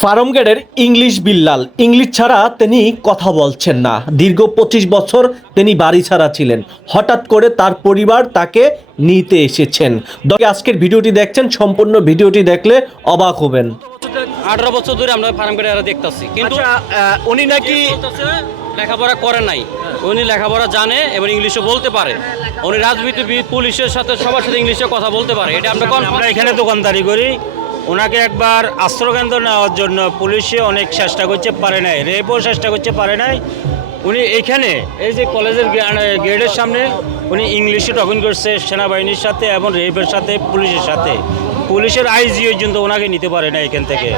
ফার্মগেটের English Billal. English ছাড়া তিনি কথা বলছেন না। দীর্ঘ পঁচিশ বছর তিনি বাড়ি ছাড়া ছিলেন। হঠাৎ করে তার পরিবার তাকে নিতে এসেছেন। আজকের ভিডিওটি দেখছেন সম্পূর্ণ ভিডিওটি দেখলে অবাক হবেন। আঠারো বছর ধরে আমরা ফার্ম গেটে এরা দেখতেছি। কিন্তু আচ্ছা উনি নাকি লেখাপড়া করে নাই। উনি লেখাপড়া জানে এবং ইংলিশে বলতে পারে। উনি রাজনীতিবিদ পুলিশের সাথে সবার সাথে ইংলিশে কথা বলতে পারে। এটা আমরা আমরা এখানে দোকানদারি করি। ওনাকে একবার আশ্রয়কেন্দ্র নেওয়ার জন্য পুলিশে অনেক চেষ্টা করতে পারে নাই রেপও চেষ্টা করতে পারে নাই। উনি এখানে এই যে কলেজের গেটের সামনে উনি ইংলিশে টকিং করছে সেনাবাহিনীর সাথে এবং রেপের সাথে পুলিশের সাথে। পুলিশের আইজি পর্যন্ত ওনাকে নিতে পারে না এখান থেকে।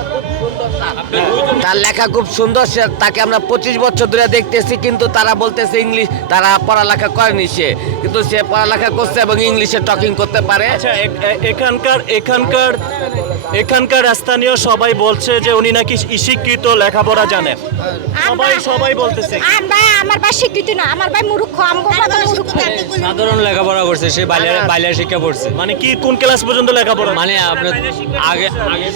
তার লেখা খুব সুন্দর সে তাকে আমরা পঁচিশ বছর ধরে দেখতেছি কিন্তু তারা বলতেছে ইংলিশ তারা পড়ালেখা করেনি সে। কিন্তু সে পড়ালেখা করছে এবং ইংলিশে টকিং করতে পারে। আচ্ছা এখানকার এখানকার এখানকার স্থানীয় সবাই বলছে যে উনি নাকি শিক্ষিত লেখাপড়া জানেন সবাই সবাই বলতেছে। আমরা আমার ভাই শিক্ষিত না। আমার ভাই মূর্খ আমগো মতো মূর্খ সাধারণ লেখাপড়া করছে সে বাইরে শিক্ষা পড়ছে। মানে কি কোন ক্লাস পর্যন্ত লেখাপড়া? মানে আপনার আগে আগে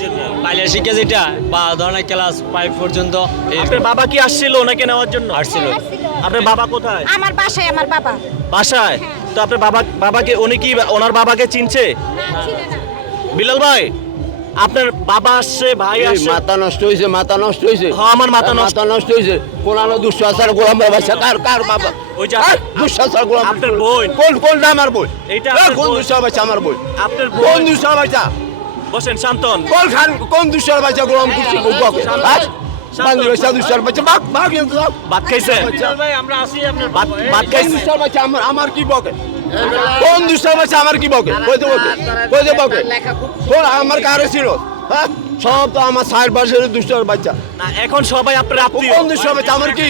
বাইরে শিক্ষা যেটা বা ধরনের ক্লাস ফাইভ পর্যন্ত আপনার বাবা কি আসছিল ওনাকে নেওয়ার জন্য? আসছিল। আপনার বাবা কোথায়? আমার বাসায় আমার বাবা। বাসায়? তো আপনার বাবা বাবাকে উনি কি ওনার বাবাকে চিনছে? না। বিলাল ভাই? আপনার বাবা আসছে ভাই আসছে। মাথা নষ্ট হয়েছে মাথা নষ্ট হয়েছে হ্যাঁ, আমার মাথা নষ্ট- মাথা নষ্ট হয়েছে কোনানো দুঃশাসার গোলাম বাচ্চা কার কার বাবা? ওই যে কার দুঃশাসার গোলাম আপনার বোন। কোন কোনটা আমার বই এইটা কোন বোন। দুঃসার বাচ্চা আমার বই আপনার কোন বোন। দুঃসার বাচ্চা? বসেন শান্তন। কোন খান কোন দুঃসার বাচ্চা গোলাম কিন্তু বাক। ভাত কোন আমার আমার কি বকে? কোন দুষ্টাম বাচ্চা আমার কি বকে? কইতে বকে? কইতে বকে? কোন আমার কারে ছিল। হ্যাঁ সব তো আমার সাইড পাশের দুষ্টার বাচ্চা। না এখন সবাই আপনার কোন দুঃসার বাচ্চা আমার কি?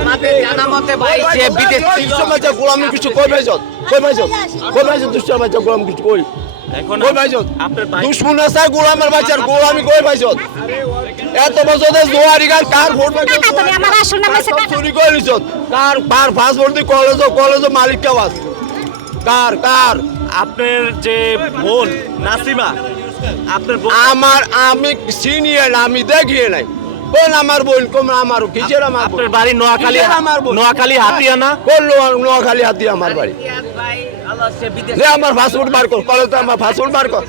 আমাদের জানা মতে ভাই সে বিদেশ ছিল। দুষ্টার বাচ্চা গোলামি কিছু কই পাইছত কই পাইছত কই পাইছত দুষ্টার বাচ্চা গোলাম কিছু কই? কই পাইছত আপনার ভাই দুশ্মন আছে গোলামের বাচ্চার গোলামি কই পাইছত এত বছর জোয়ারি গান কার ভোট চুরি করে নিছত কার কার পাসপোর্ট দি কলেজ কলেজ মালিক কে কার কার? আপনার যে বোন নাসিমা আপনার আমার আমি চিনিয়ে না আমি দেখিয়ে নাই। কোন আমার বোন কোন আমার কিসের আমার? আপনার বাড়ি নোয়াখালী আমার বোন? নোয়াখালী হাতিয়ানা কোন নোয়া- নোয়াখালী হাতি আমার বাড়ি? যে আমার পাসপোর্ট বার কর কলেজ আমার পাসপোর্ট বার কর।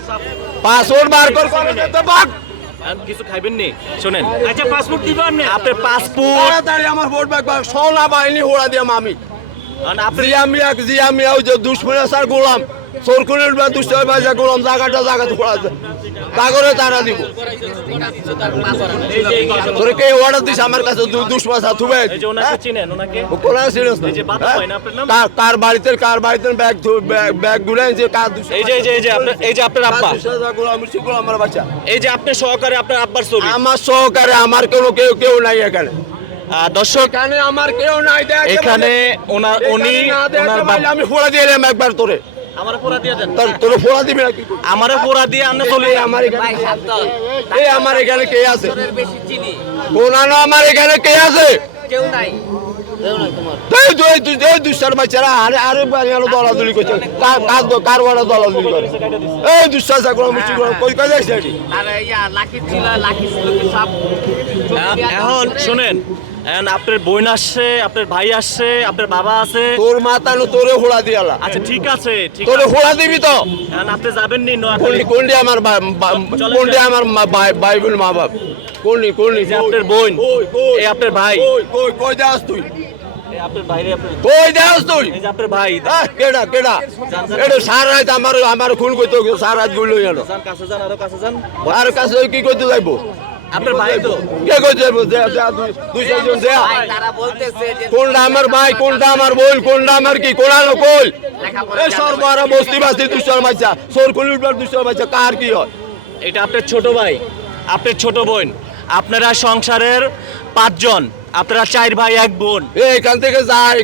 পাসপোর্ট বার কর কলেজে তো বাক আর কিছু খাইবেন নি? শোনেন। আচ্ছা পাসপোর্ট দিবেন না আপনার পাসপোর্ট তাড়াতাড়ি আমার ভোট ব্যাগ বার সোনা বাহিনী হোড়া দিয়াম আমি। আপনি জিয়া মিয়া জিয়া মিয়া ওই যে দুশ্মনে স্যার গোলাম। বা জায়গাটা জায়গা খোলা তারা দিব। তোরে কে অর্ডার দিস আমার কাছে? কার বাড়িতে কার বাড়িতে ব্যাগ ব্যাগ গুলে যে কার এই যে এই যে এই যে আপনার আব্বা? আমার বাচ্চা। এই যে আপনার সহকারে আপনার আব্বার ছবি। আমার সহকারে আমার কোনো কেউ কেউ নাই এখানে। দর্শক এখানে আমার কেউ নাই এখানে ওনার উনি ওনার আমি ফোড়া দিয়ে একবার তোরে। আমার পোড়া দিয়ে দেন। তোর তোরে ফোড়া দিবি না আমারে পোড়া দিয়ে আপনি চলে আমার এখানে এই আমার এখানে কে আছে? তোদের বেশি চিনি। কোনানো আমার এখানে কে আছে? কেউ নাই। এখন শুনেন আপনার বোন আসছে আপনার ভাই আসছে আপনার বাবা আছে। তোর মাথা নো তোরে হোড়া দিয়ালা আচ্ছা ঠিক আছে ঠিক তোরে হোড়া দিবি তো? আপনি যাবেন নি আমার আমার মা- বাপ? আপনার বোন। এই আপনার ভাই। কই কই তুই? কই দাস তুই? আপনার ভাই। আহ, কেডা কেডা? এটা সারা রাত আমার আমার খুন করতে সারা রাতগুলো জানো কাছে যান আরও কাছে যান। আর কাছে কি করতে যাইবো? আপনার ভাই তো? কে করতে যাইবো দেয়া দেয়া দুই দুই চারজন দেয়া তারা বলতেছে কোনটা আমার ভাই কোনটা আমার বোন কোনটা আমার কি? কোনালো কই? এই সর্বহারা বস্তি বাস্তি দুষ্টার বাচ্চা সোর কুলির দুষ্টার বাচ্চা কার কি হয়? এটা আপনার ছোট ভাই আপনার ছোট বোন আপনারা সংসারের পাঁচজন আপনারা চার ভাই এক বোন। এখান থেকে যায়